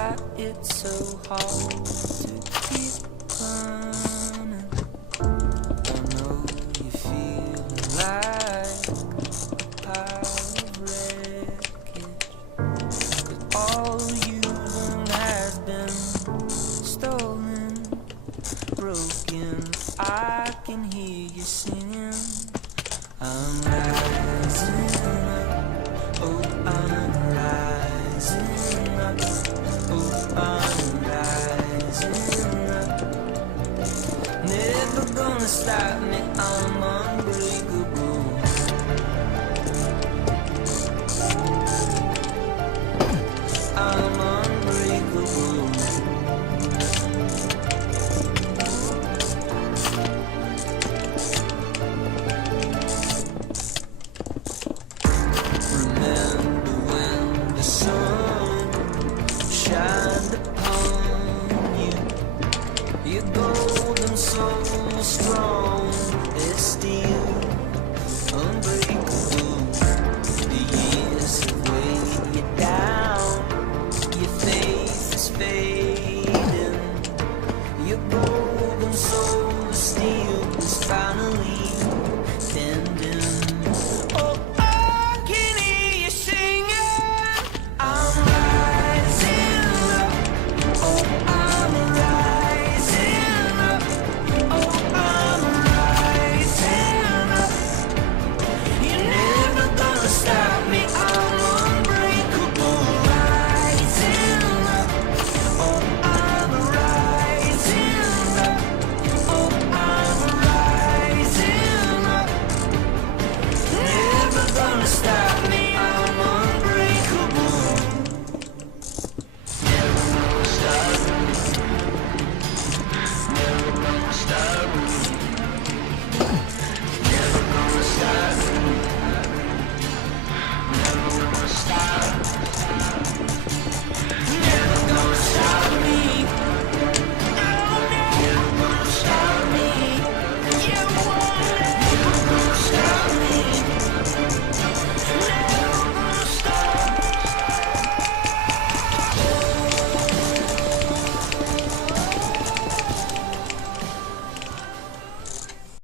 that it's so hard to keep climbing. I know you feel like a pile of wreckage, 'cause all you learned has been stolen, broken. I can hear you singing. I'm rising up, oh I'm rising up, oh I'm rising up. Never gonna stop me, I'm unbreakable. I'm unbreakable. Remember when the sun